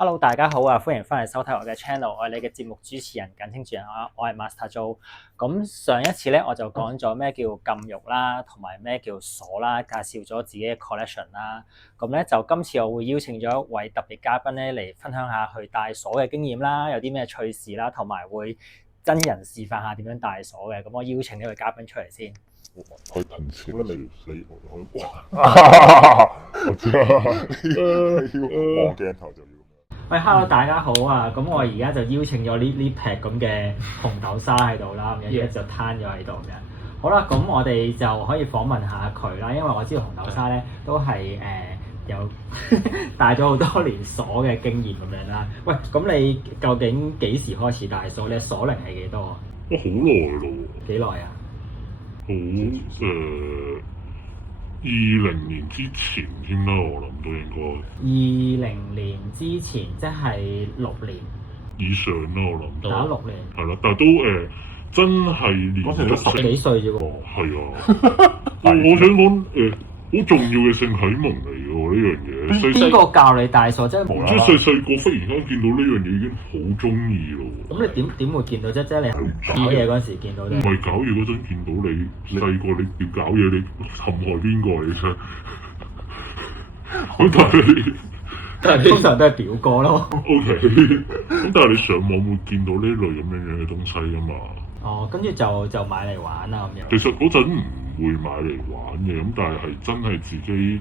Hello，大家好啊！歡迎翻嚟收睇我嘅 channel，我係你嘅節目主持人，簡稱主人我係 Master Joe。咁上一次咧，我就講咗咩叫禁慾啦，同埋咩叫鎖啦，介紹咗自己嘅 collection 啦。咁咧就今次我會邀請咗一位特別嘉賓咧嚟分享下佢戴鎖嘅經驗啦，有啲咩趣事啦，同埋會真人示範下點樣戴鎖嘅。咁我邀請呢位嘉賓出嚟先。佢騰前你哇！我知啦，要望鏡頭就要。喂，Hello，大家好啊！咁我而家就邀請咗呢劈咁嘅紅豆沙喺度啦，咁樣就攤咗喺度嘅。好啦，咁我哋就可以訪問下佢啦，因為我知道紅豆沙咧都係有戴咗好多年鎖嘅經驗咁樣啦。喂，咁你究竟幾時開始戴鎖？你鎖齡係幾多啊？好耐咯。幾耐啊？好20年之前添啦，我諗都應該。20年之前，即係6年以上啦，我諗。打6年。係啦，但係都真係年嗰時都10幾歲啫喎。係啊，我想講好重要嘅性啟蒙嚟嘅喎呢樣嘢。邊個教你戴鎖？即係唔知細個忽然間見到呢樣嘢已經好中意咯。咁你點會見到啫？即係你搞嘢嗰陣時見到啫。唔係搞嘢嗰陣見到你細個，你要搞嘢，你陷害邊個你啫？咁但係通常都係表哥咯。OK，咁但係你上網會見到呢類咁樣嘅東西㗎嘛？哦，跟住就買嚟玩啦咁樣。其實嗰陣唔會買嚟玩嘅，咁但係真係自己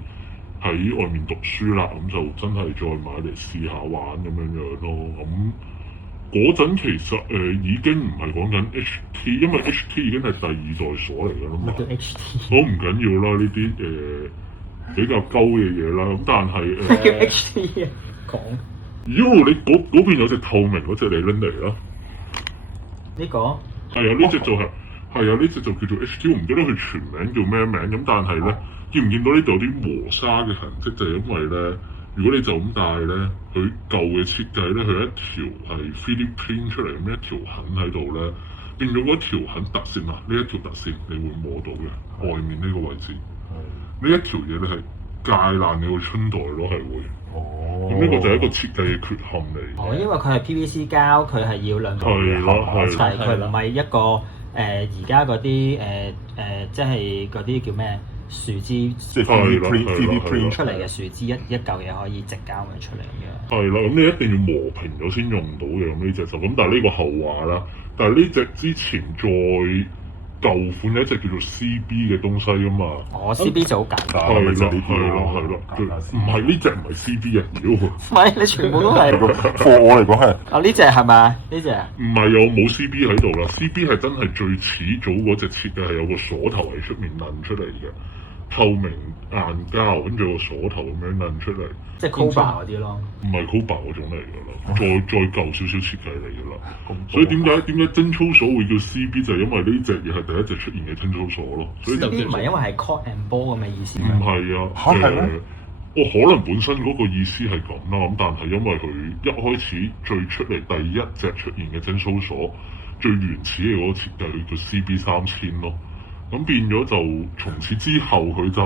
喺外面讀書啦，咁就真係再買嚟試下玩咁樣咯。咁嗰陣其實已經唔係講緊 HT， 因為 HT 已經係第2代鎖嚟㗎啦嘛。乜叫 HT？ 我唔緊要啦，呢啲比較鳩嘅嘢啦。咁但係咩叫 HT 啊？講。你嗰邊有隻透明嗰隻你拎嚟啦。呢個？係啊，呢隻就呢隻就叫做 HT， 我唔記得佢全名叫咩名。咁但係咧，見唔見到呢度有啲磨砂嘅痕跡？就係因為咧，如果你就咁戴咧，佢舊嘅設計咧，佢一條係 3D print 出嚟咁一條痕喺度咧，變咗嗰條痕突線啊！呢一條突線你會摸到嘅，外面呢個位置。呢一條嘢咧係戒爛你個春袋咯，係會。咁呢個就係一個設計嘅缺陷嚟。哦，因為佢係 PVC 膠，佢係要兩個係咯，但係佢唔係一個而家嗰啲即係嗰啲叫咩樹枝，即係 3D print 出嚟嘅樹枝一嚿嘢可以直膠咁出嚟嘅。係啦，咁你一定要磨平咗先用到嘅。咁呢隻就咁，但係呢個後話啦。但係呢隻之前再舊款有一隻叫做 CB 嘅東西啊嘛。哦，CB 就好簡單。係咯，唔係呢隻唔係 CB 啊，屌！唔係，你全部都係。貨我嚟講係。啊，呢隻係咪？呢隻？唔係，有冇 CB 喺度啦。CB 係真係最始早嗰隻設計係有個鎖頭喺出面掄出嚟嘅，透明硬膠，跟住個鎖頭咁樣掄出嚟。即係 Cobra 嗰啲咯。唔係 Cobra 嗰種嚟㗎啦，再舊少少設計嚟㗎啦。所以點解貞操鎖會叫 CB 就係因為呢隻嘢係第一隻出現嘅貞操鎖咯。所以 CB 唔係因為係 cock and ball 咁嘅意思咩？唔係啊，可能本身嗰個意思係咁啦。咁但係因為佢一開始最出嚟第一隻出現嘅貞操鎖最原始嘅嗰個設計叫 CB3000咯。咁變咗就從此之後佢就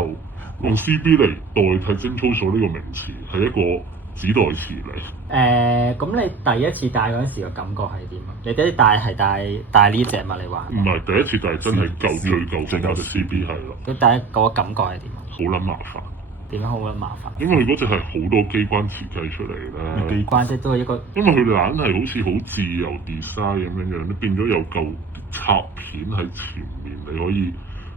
用 CB 嚟代替貞操鎖呢個名詞，係一個指代詞嚟。咁你第一次戴嗰陣時嘅感覺係點啊？你第一次戴係戴呢隻嘛？你話？唔係第一次戴，真係最舊嘅 CB 係咯。你第一個感覺係點啊？好撚麻煩。點樣好撚麻煩？因為佢嗰隻係好多機關設計出嚟咧。機關即都係一個。因為佢懶係好似好自由 design 咁樣，你變咗有嚿插片喺前面，你可以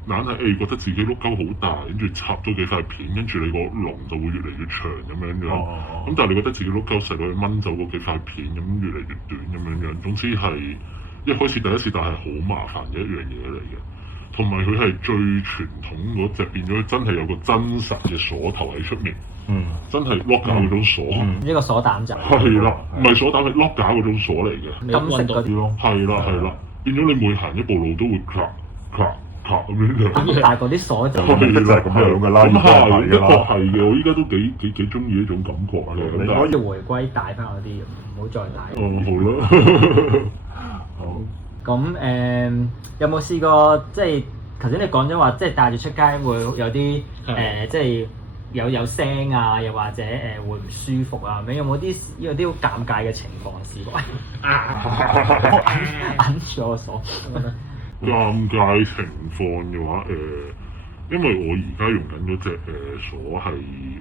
懶係覺得自己碌鳩好大，跟住插咗幾塊片，跟住你個籠就會越嚟越長咁樣。咁但係你覺得自己碌鳩實，可以掹走嗰幾塊片，咁越嚟越短咁樣。總之係一開始第一次戴係好麻煩嘅一樣嘢嚟嘅。同埋佢係最傳統嗰隻，變咗真係有個真實嘅鎖頭喺出面。真係 lock 架嗰種鎖。呢個鎖膽就係啦，唔係鎖膽係 lock 架嗰種鎖嚟嘅。金色嗰啲咯。係啦，變咗你每行一步路都會 clap 咁樣樣。大個啲鎖就係咁樣嘅啦。咁係，的確係嘅。我依家都幾中意呢種感覺嘅。你可以回歸戴翻嗰啲，唔好再戴。好啦。好。咁有冇試過即係頭先你講咗話，即係帶住出街會有啲即係有聲啊，又或者會唔舒服啊？咁有冇啲好尷尬嘅情況試過？揞住我鎖。尷尬情況嘅話，因為我而家用緊嗰隻鎖係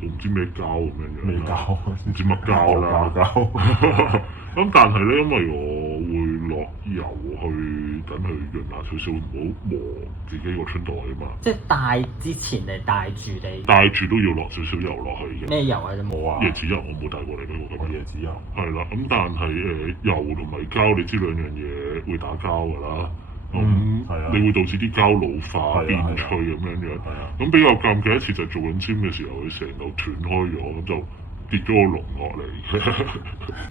我唔知咩膠咁樣樣，未膠，唔知乜膠啦。咁但係咧，因為我會落油去等佢潤下少少，唔好磨自己個春袋啊嘛。即係戴之前你戴住你？戴住都要落少少油落去嘅。咩油啊？你冇啊？椰子油我冇帶過嚟俾我咁。椰子油係啦，咁但係油同埋膠，你知兩樣嘢會打交㗎啦。咁你會導致啲膠老化變脆咁樣樣。咁比較尷尬一次就係做緊尖嘅時候，佢成嚿斷開咗，咁就跌咗個籠落嚟。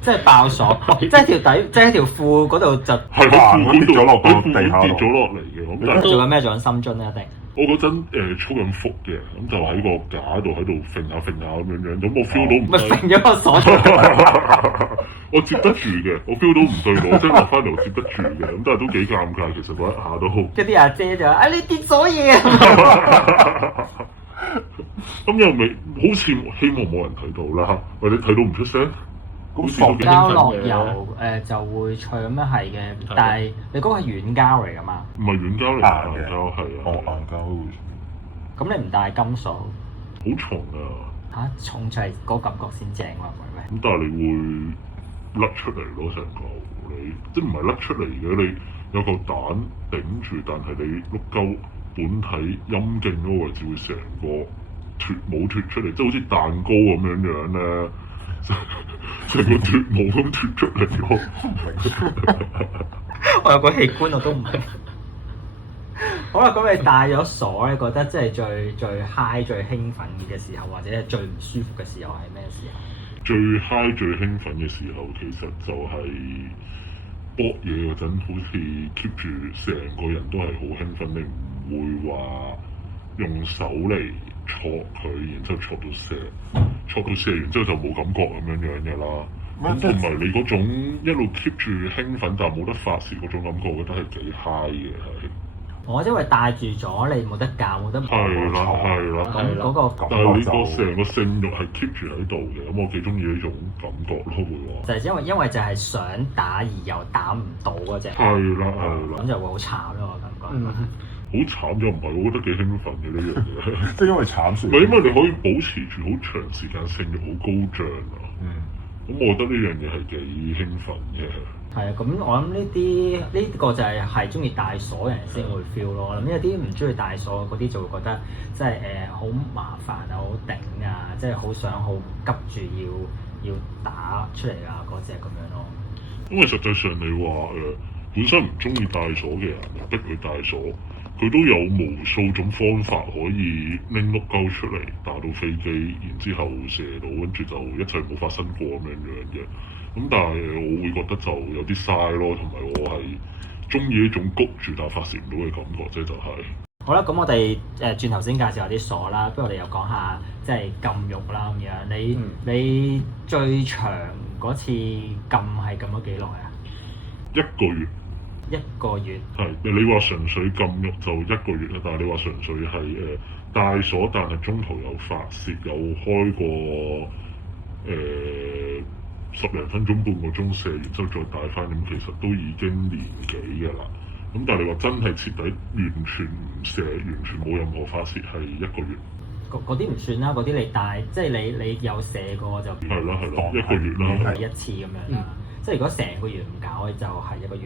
即係爆鎖，即係條底，即係條褲嗰度就係個褲嗰度落地下跌咗落嚟嘅。咁但係做緊咩？做緊深蹲咧，一定。我嗰陣操緊腹嘅，咁就喺個架度喺度揈下咁樣樣，咁我 feel 到唔咪揈咗個鎖我接得住嘅，我 feel 到唔對路，即係落翻嚟接得住嘅，咁但係都幾尷尬，其實嗰一下都好。跟啲阿姐就話：你跌咗嘢啊！咁又未好似希望冇人睇到啦，或者睇到唔出聲。咁膠落油就會脆咁樣係嘅，但係你嗰個係軟膠嚟㗎嘛？唔係軟膠嚟嘅，硬膠係啊。硬膠會。咁你唔帶金鎖？好重啊！嚇，重就係嗰感覺先正喎，係咪？咁但係你會甩出嚟咯，成嚿你即係唔係甩出嚟嘅？你有嚿蛋頂住，但係你碌鳩本體陰莖嗰個位置會成個冇脫出嚟，即係好似蛋糕咁樣樣咧。成個脫毛咁脫出嚟咯！我有個器官我都唔明。好啦，咁你戴咗鎖咧，覺得即係最 high 最興奮嘅時候，或者係最唔舒服嘅時候係咩時候？最 high 最興奮嘅時候，其實就係搏嘢嗰陣，好似 keep 住成個人都係好興奮，你唔會話用手嚟戳佢，然之後戳到射完之後就冇感覺咁樣樣嘅啦。咁同埋你嗰種一路 keep 住興奮但係冇得發泄嗰種感覺，我覺得係幾 high 嘅係。我因為戴住咗，你冇得教，冇得係啦。咁嗰個，但係你個成個性慾係 keep 住喺度嘅，咁我幾中意呢種感覺咯，會話。就係因為就係想打而又打唔到嗰隻。係啦。咁就會好慘咯，我感覺。好慘就唔係，我覺得幾興奮嘅呢樣嘢。即係因為慘算。唔係因為你可以保持住好長時間性慾好高漲啊。咁我覺得呢樣嘢係幾興奮嘅。係啊，咁我諗呢個就係中意戴鎖嘅人先會 feel 咯。我諗有啲唔中意戴鎖嗰啲就會覺得即係好麻煩啊，好頂啊，即係好想好急住要打出嚟啊嗰隻咁樣咯。因為實際上你話本身唔中意戴鎖嘅人，逼佢戴鎖，佢都有無數種方法可以拎碌鳩出嚟打到飛機，然之後射到，跟住就一切冇發生過咁樣樣嘅。咁但係我會覺得就有啲嘥咯，同埋我係中意呢種谷住但發泄唔到嘅感覺啫，就係。好啦，咁我哋轉頭先介紹下啲鎖啦，不如我哋又講下即係禁慾啦咁樣。你最長嗰次禁係禁咗幾耐啊？1個月。1個月。係，你話純粹禁慾就1個月啦，但係你話純粹係戴鎖，但係中途有發泄，有開過10零分鐘半個鐘射完之後再戴翻，咁其實都已經年幾嘅啦。咁但係你話真係徹底完全唔射，完全冇任何發泄係1個月。嗰啲唔算啦，嗰啲你戴即係你有射過就係咯，1個月啦，係一次咁樣啦。即係如果成個月唔搞就係1個月。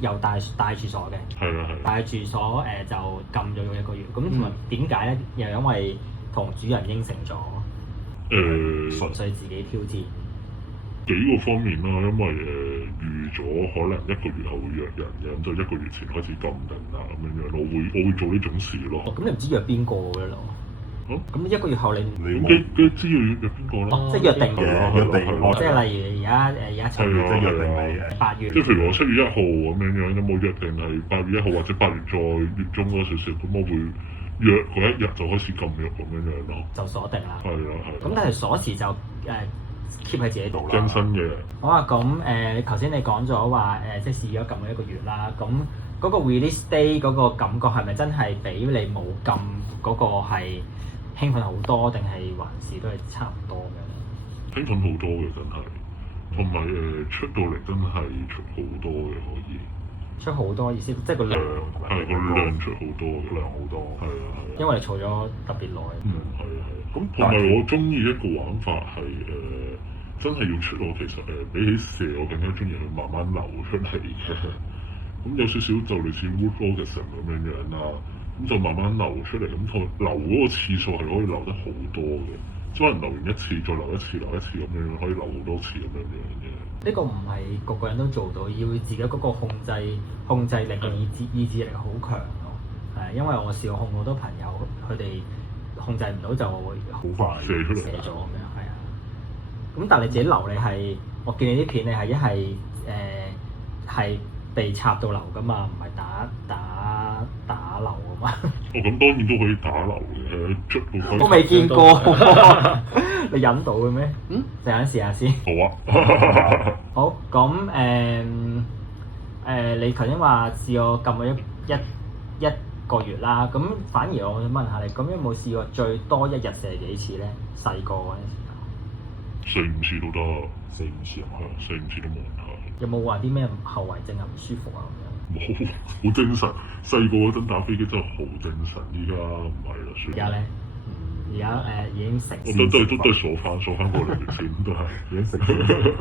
又戴住鎖嘅。係啦。戴住鎖就禁咗1個月。咁同埋點解咧？又因為同主人應承咗。純粹自己挑戰。幾個方面啦，因為預咗可能1個月後會約人嘅，咁就1個月前開始禁人啦咁樣樣，我會做呢種事咯。咁你唔知約邊個嘅咯？咁1個月後你幾知要約邊個啦？即係約定嘅，即係例如而家7月，即係約定你8月。即係譬如我7月1號咁樣樣，有冇約定係8月1號或者8月再月中嗰少少，咁我會約嗰一日就開始禁慾咁樣樣咯。就鎖定啦。係啦。咁但係鎖匙就keep 喺自己度啦。更新嘅。好啊，咁頭先你講咗話即係試咗禁咗1個月啦，咁嗰個 release day 嗰個感覺係咪真係比你冇禁嗰個係興奮好多，定係還是都係差唔多嘅？興奮好多嘅真係，同埋出到嚟真係出好多嘅可以。出好多意思，即係個量係個量出好多嘅，量好多。係啊係啊。因為你儲咗特別耐。係啊係啊。咁同埋我中意一個玩法係真係要出我其實比起射我更加中意去慢慢流出嚟嘅。咁有少少就類似 Wood Orgasm 咁樣樣啦，咁就慢慢流出嚟，咁佢流嗰個次數係可以流得好多嘅，即係可能流完一次再流一次，流一次咁樣，可以流好多次咁樣樣嘅。呢個唔係個個人都做到，要自己嗰個控制力嘅意志力好強咯。係因為我試過控好多朋友，佢哋控制唔到就會好快射出嚟，射咗咁樣，係啊。咁但係你自己流，你係我見你啲片，你係一係係被插到流噶嘛，唔係打流噶嘛。咁當然都可以打流嘅，捽到我未見過，你忍到嘅咩？陣間試下先。好啊。好，咁你頭先話試過撳咗一個月啦，咁反而我想問下你，咁有冇試過最多一日射幾次咧？細個嗰陣時候4-5次都得，4-5次啊嘛，4-5次都冇問題。有冇話啲咩後遺症啊唔舒服啊咁樣？冇，好精神。細個嗰陣打飛機真係好精神，依家唔係啦，算。而家咧？而家已經成。我都係鎖翻過嚟先，都係已經食咗。